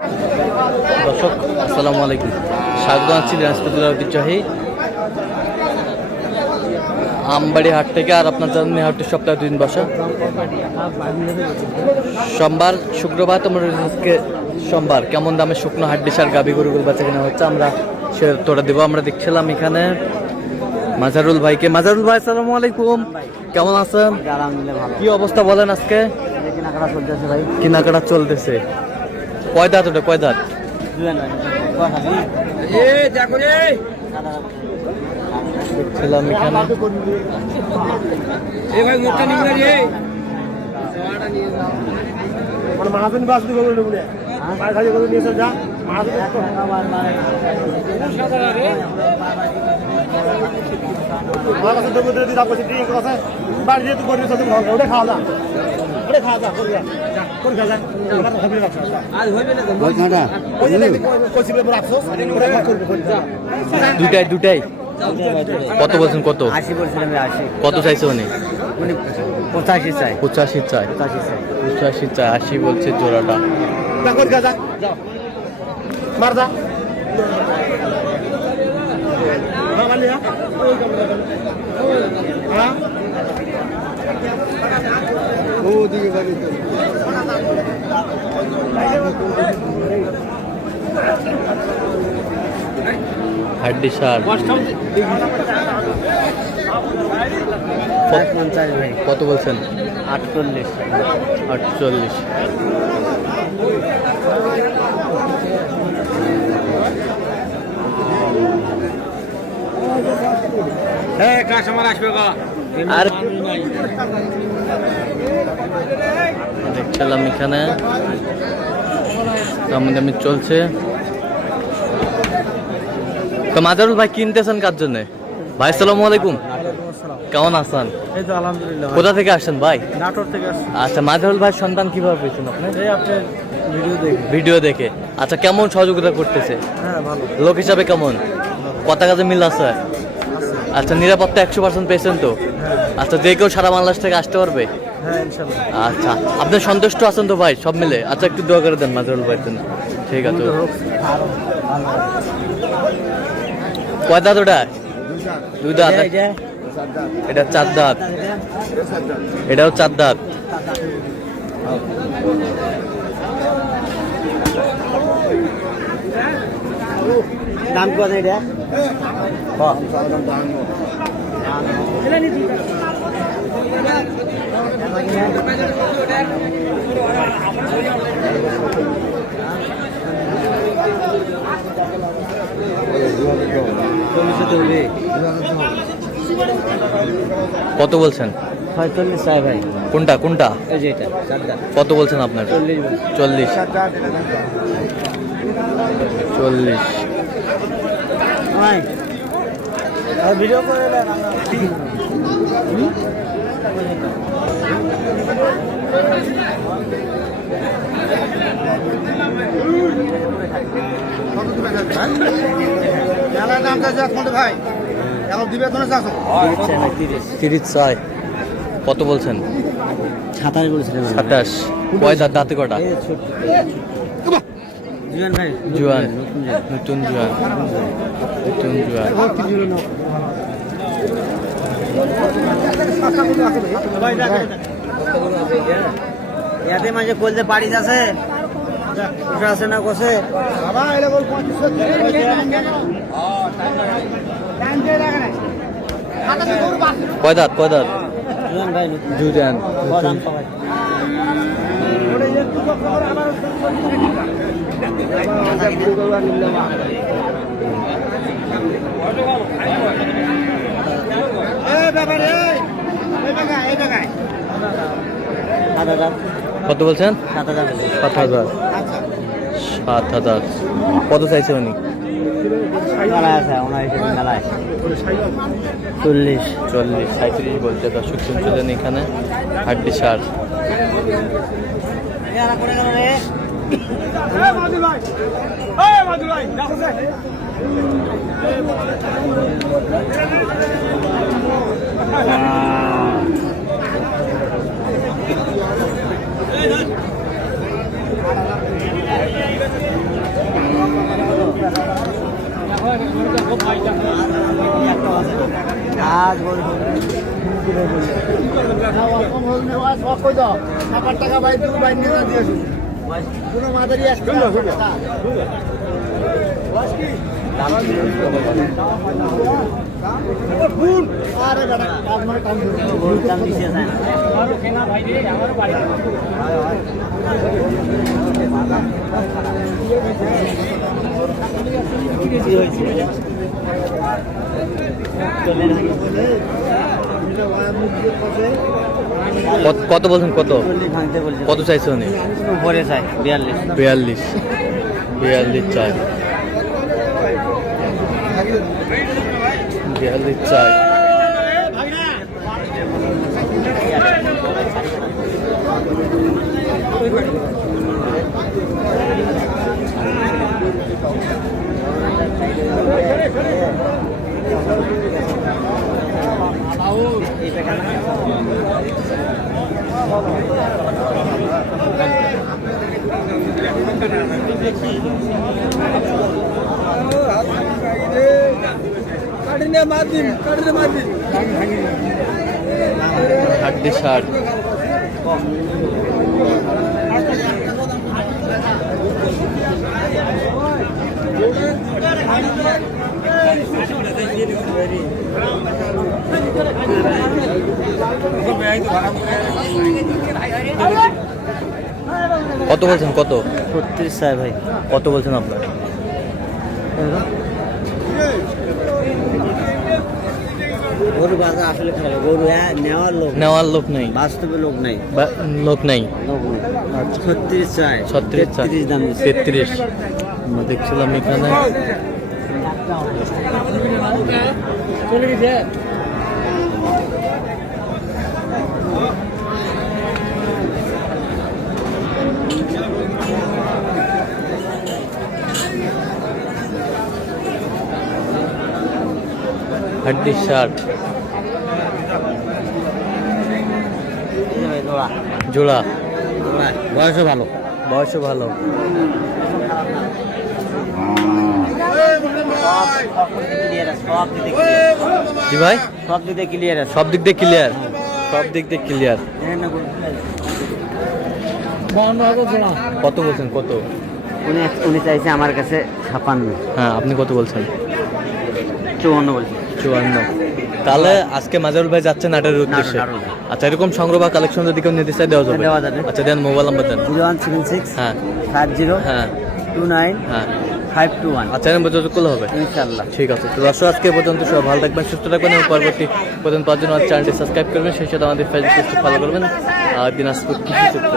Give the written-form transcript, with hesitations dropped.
দর্শক আসসালামু আলাইকুম, স্বাগত জানাচ্ছি দিনাজপুর জেলার ঐতিহ্যবাহী আমবাড়ি হাট থেকে। আর আপনার জানেন হাটটি সপ্তাহে 2 দিন বসা, সোমবার শুক্রবার। তোমরা সোমবার কেমন দামে শুকনো হাড্ডি সার গাভী গরুগুলো বেচা কেনা হচ্ছে আমরা সে তোরা দেবো। আমরা দেখছিলাম এখানে মাজারুল ভাইকে। মাজারুল ভাই আসসালামু আলাইকুম, কেমন আছেন? কি অবস্থা বলেন আজকে? কেনাকাটা চলতেছে। কয় দাঁত ওটা, কয় দাঁত? দেখছিলাম এখানে দুটাই কত বলছেন? কত? 80 বলছিলাম। 80 কত চাইছে উনি? 85 চাই। 85 চাই। 85 চাই, 80 বলছে জোড়াটা। হাড্ডি সার কত বলছেন? 48। 48। আর দেখছিলাম এখানে দামি চলছে। তো মাজারুল ভাই কিনতেছেন কার জন্য? ভাই আসসালামু আলাইকুম, কেমন আছেন? এই তো আলহামদুলিল্লাহ। কোথা থেকে আসছেন ভাই? নাটোর থেকে আসছি। আচ্ছা, মাজারুল ভাই সন্তান কিভাবে পেয়েছেন আপনি? এই আপনার ভিডিও দেখে। আচ্ছা, কেমন সহযোগিতা করতেছে? হ্যাঁ, ভালো। লোক হিসাবে কেমন? কথা কাজে মিল আছে? আচ্ছা, নিরাপত্তা 100% পেয়েছেন তো? আচ্ছা, যে কেউ সারা বাংলাদেশ থেকে আসতে পারবে? হ্যাঁ, ইনশাআল্লাহ। আচ্ছা, আপনি সন্তুষ্ট আছেন তো ভাই সব মিলে? আচ্ছা, একটু দোয়া করে দেন মাজারুল ভাইয়ের জন্য। ঠিক আছে। কয় দাঁত ওটা? 2 দাঁত। এটা 4 দাঁত। এটাও 4 দাঁত। দাম কত এটা? কত বলছেন? 45 চাই ভাই। কোনটা কোনটা? এই যে এটা 4 দাম। কত বলছেন আপনার? 40। 40। ভাই আর ভিডিও করে দেন। ভাই এখন দিবে তো না? 30 চাই। কত বলছেন? 27 বলছিলেন। 27। কয় দাঁত? দাঁতে কটা? জুয়ান ভাই। জুয়ান, নতুন জুয়ান। ইয়াতে মাঝে করলে বাড়ি আছে আছে না কষে কয় দাঁত? কয় দাঁত? জুয়ান ভাই। জুয়ান। দাম পাওয়া কত বলছেন? 7,000। 7,000। কত চাইছে উনি? 40। 37 বলছে। দর্শক শুনছিলেন এখানে হাড্ডি সার। আজ বল টাকা বাই তুমি বাই নিয়ে দিয়ে কোনো মাদারি আসবে কত বলছেন? কত কত চাইছে উনি? উপরে চাই 42 42 চাই, 42 চাই। হাড্ডি শার্ট কত বলছেন? কত? 36 চাই ভাই। কত বলছেন আপনার? গরু বাজার আসলে খারাপ, গরু নেওয়ার লোক নেই, বাস্তবে লোক নাই, লোক নেই। 36 চাই, 36 চাই, 33 দাম দিচ্ছে। 33 আমরা দেখছিলাম এখানে। হাড্ডি শার্ট জোড়া, বয়সও ভালো। বয়সও ভালো। জি ভাই, সব দিক দিয়ে ক্লিয়ার আছে। সব দিক দিয়ে ক্লিয়ার, সব দিক দিয়ে ক্লিয়ার। কত বলছেন? কত? উনি চাইছে আমার কাছে 56। হ্যাঁ, আপনি কত বলছেন? 54 বলছি। 54। তাহলে আজকে মাজারুল ভাই যাচ্ছে নাটের উদ্দেশ্যে। নাটোর। আচ্ছা, এরকম সংগ্রহ বা কালেকশন যদি কেউ নিতে চাই দেওয়া যাবে? দেওয়া যাবে। আচ্ছা, দেন মোবাইল নাম্বার দেন। 0176 হ্যাঁ 50 হ্যাঁ 29 হ্যাঁ 521। আচ্ছা, এর মধ্যে করলে হবে ইনশাআল্লাহ। ঠিক আছে। তো দর্শক, আজকে পর্যন্ত সব ভালো থাকবেন, সুস্থ থাকবেন এবং পরবর্তী পর্যন্ত পাওয়ার জন্য চ্যানেলটি সাবস্ক্রাইব করবেন, সেই সাথে আমাদের ফেসবুক পেজটি ফলো করবেন। আর দিনাজপুর কৃষি চিত্র।